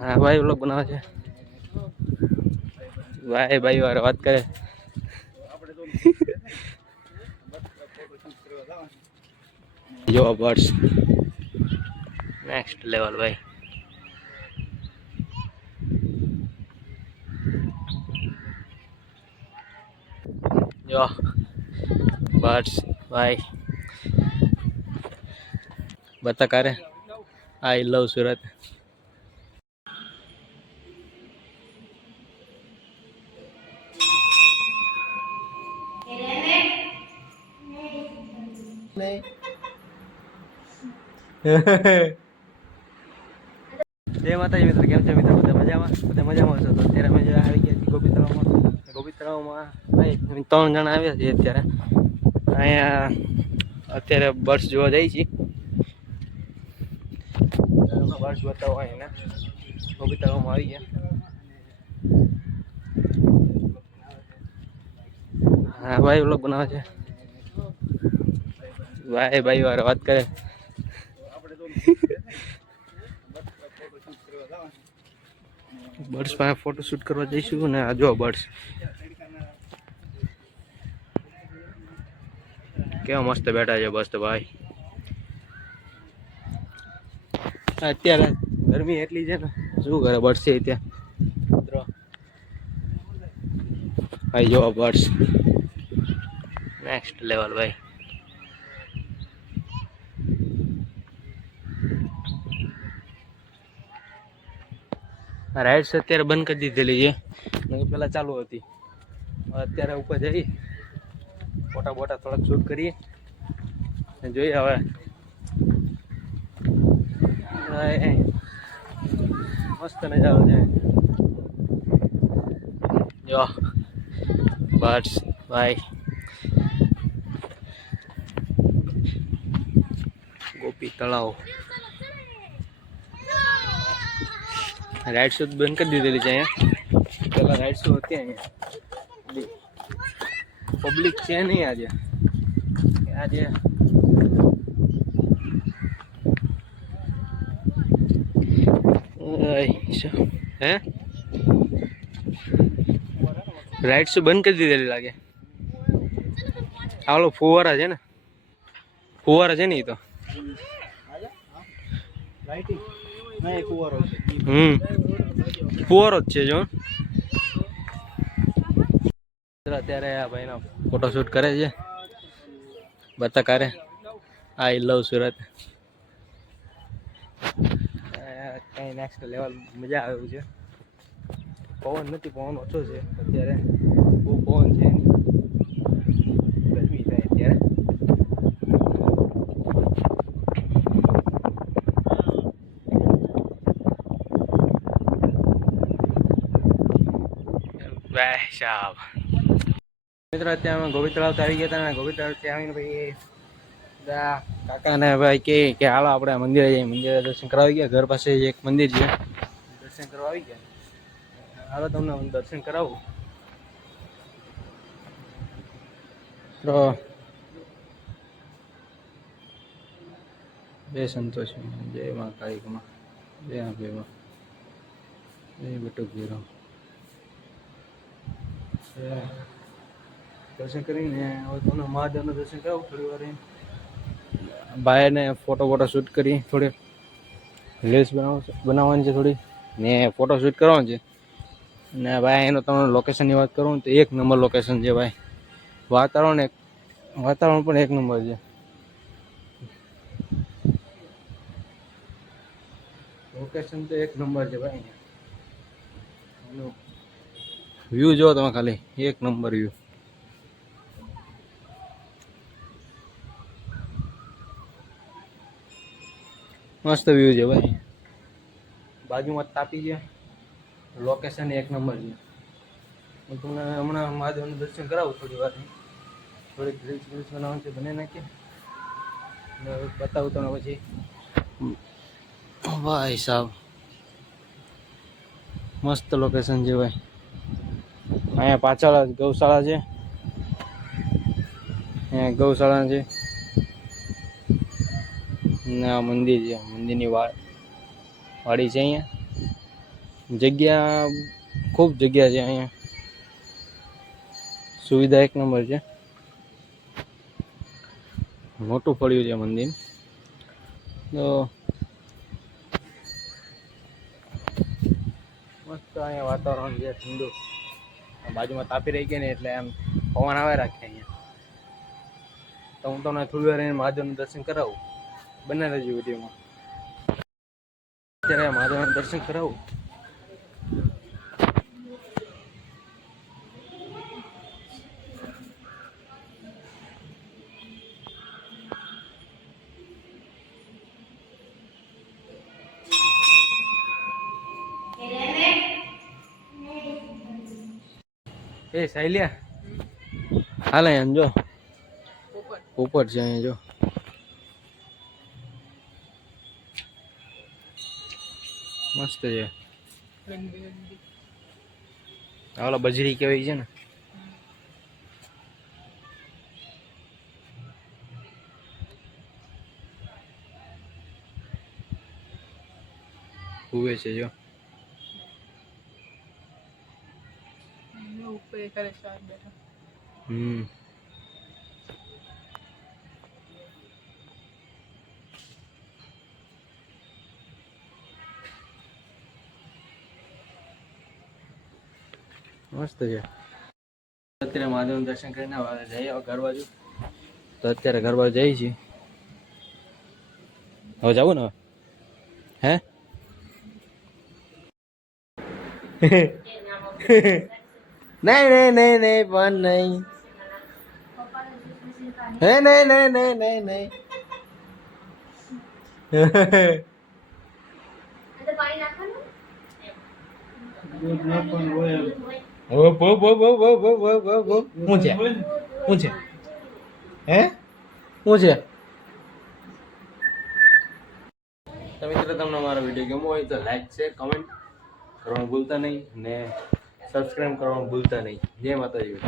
હા ભાઈ વ્લોગ બનાવે છે. ભાઈ ભાઈ વાર વાત કરે. જો બર્ડ્સ નેક્સ્ટ લેવલ ભાઈ. જો બર્ડ્સ ભાઈ. બતા કરે. આઈ લવ સુરત જય માતાજી મિત્રો, કેમ છે મિત્રો? બધા મજામાં? બધા મજામાં છો તો અત્યારે અમે જે આવી ગયા છીએ ગોપી તળાવમાં ગોપી તળાવમાં ત્રણ જણા આવ્યા છીએ અત્યારે. અહીંયા અત્યારે બર્ડ્સ જોવા જઈએ છીએ. બર્ડ્સ બતાવો એને ગોપી તળાવમાં આવી ગયા. હા, ભાઈ બ્લોગ બનાવે છે. ભાઈ ભાઈ વાર વાત કરે. બર્ડ્સ પાસે ફોટો શૂટ કરવા જઈશું ને આ જો બર્ડ્સ. કેવા મસ્ત બેઠા છે બસ તો ભાઈ. અત્યારે ગરમી એટલી છે ને. શું કરે બર્ડ્સ છે ત્યાં? ભાઈ જો બર્ડ્સ. નેક્સ્ટ લેવલ ભાઈ. રાઇડ્સ અત્યારે બંધ કરી દીધેલી છે. નહીં પહેલાં ચાલુ હતી. અત્યારે ઉપર જઈ, ફોટા બોટા થોડાક શૂટ કરીએ. જોઈએ હવે. મસ્ત નજારો છે. જો બર્ડ્સ ભાઈ. ગોપી તળાવ. રાઈડ શો બંધ કરી દીધેલી છે અહીંયા. પેલા રાઈડ શો હતી અહીંયા. પબ્લિક છે નહીં આજે. આજે? હે? રાઈડ શો બંધ કરી દીધેલી લાગે. હાલો, ફુવારા છે ને? ફુવારા છે ને એ તો? હમ. ફુવારો જ છે જો. અત્યારે આ ભાઈનો ફોટોશૂટ કરે છે. બતા કરે. I love Surat. કઈ નેક્સ્ટ લેવલ મજા આવે છે. પવન નથી, પવન ઓછો છે અત્યારે. બહુ પવન છે નહીં. ગરમી થાય અત્યારે ભાઈ સાહેબ મિત્રો અત્યારે અમે ગોબી તળાવ તો આવી ગયા હતા ને ગોબી તળાવ ત્યાં આવીને ભાઈ બધા કાકાને ભાઈ કે કે હાલો આપણે મંદિરે જઈએ મંદિરે દર્શન કરવા આવી ગયા ઘર પાસે જ એક મંદિર છે દર્શન કરવા આવી ગયા હાલો તમને હું દર્શન કરાવું તો જય સંતોષ જય મા કાળીમાં જય બેમાં જય બટુક જીરો દર્શન કરીને હવે તમને મહાદેવના દર્શન કરાવું થોડી વાર ભાઈને ફોટો ફોટો શૂટ કરી થોડી રીલ્સ બનાવ બનાવવાની છે થોડી. ને ફોટો શૂટ કરવાનો છે. ને ભાઈ એનો તમને લોકેશનની વાત કરું તો એક નંબર લોકેશન છે ભાઈ. વાતાવરણ એક વાતાવરણ પણ એક નંબર છે. લોકેશન તો એક નંબર છે ભાઈ. વ્યૂ જો તમે ખાલી એક નંબર વ્યૂ મસ્ત વ્યૂ છે ભાઈ. બાજુમાં તાપી છે. લોકેશન એક નંબર છે. હું તમને હમણાં મહાદેવનું દર્શન કરાવું થોડી વાર. થોડીક રીલ્સ રીલ્સ બનાવવાનું છે, બને નાખીએ. બતાવું તમને પછી. ભાઈ સાહેબ મસ્ત લોકેશન છે ભાઈ. અહીંયા પાછળ ગૌશાળા છે. અહીંયા ગૌશાળા છે. ને મંદિર છે. મંદિરની વા વાડી છે અહીંયા. જગ્યા ખૂબ જગ્યા છે અહીંયા. સુવિધા એક નંબર છે. મોટું ફળ્યું છે મંદિર. તો મસ્ત અહીંયા વાતાવરણ છે ઠંડુ. બાજુમાં તાપી રહી ગઈ ને એટલે એમ પવન આવે રાખે અહીંયા. તો હું તમને થોડી વાર મહાદેવનું દર્શન કરાવું. બને રહેજો વિડીયોમાં. અત્યારે મહાદેવના દર્શન કરાવું. એ સાયલિયા. હાલ અહીંયા જો. ઉપર. છે અહીંયા જો. મસ્ત છે. ઓલા બજરી કેવાય છે ને. હુવે છે જો. ચાર બેઠા. હમ. મસ્ત છે. અત્યારે મહાદેવનું દર્શન કરીને જઈએ હવે ઘર બાજુ. તો અત્યારે ઘર બાજુ જઈએ છીએ. હવે જવું ને હવે? હે? નહીં નહીં નહીં નહીં, પણ નહીં. હે, નહીં નહીં નહીં નહીં નહીં. મિત્ર, તમને મારો વીડિયો ગમો હોય તો લાઈક શેર કમેન્ટ કરવાનું ભૂલતા નહીં ને સબસ્ક્રાઈબ કરવાનું ભૂલતા નહીં. જય માતાજી.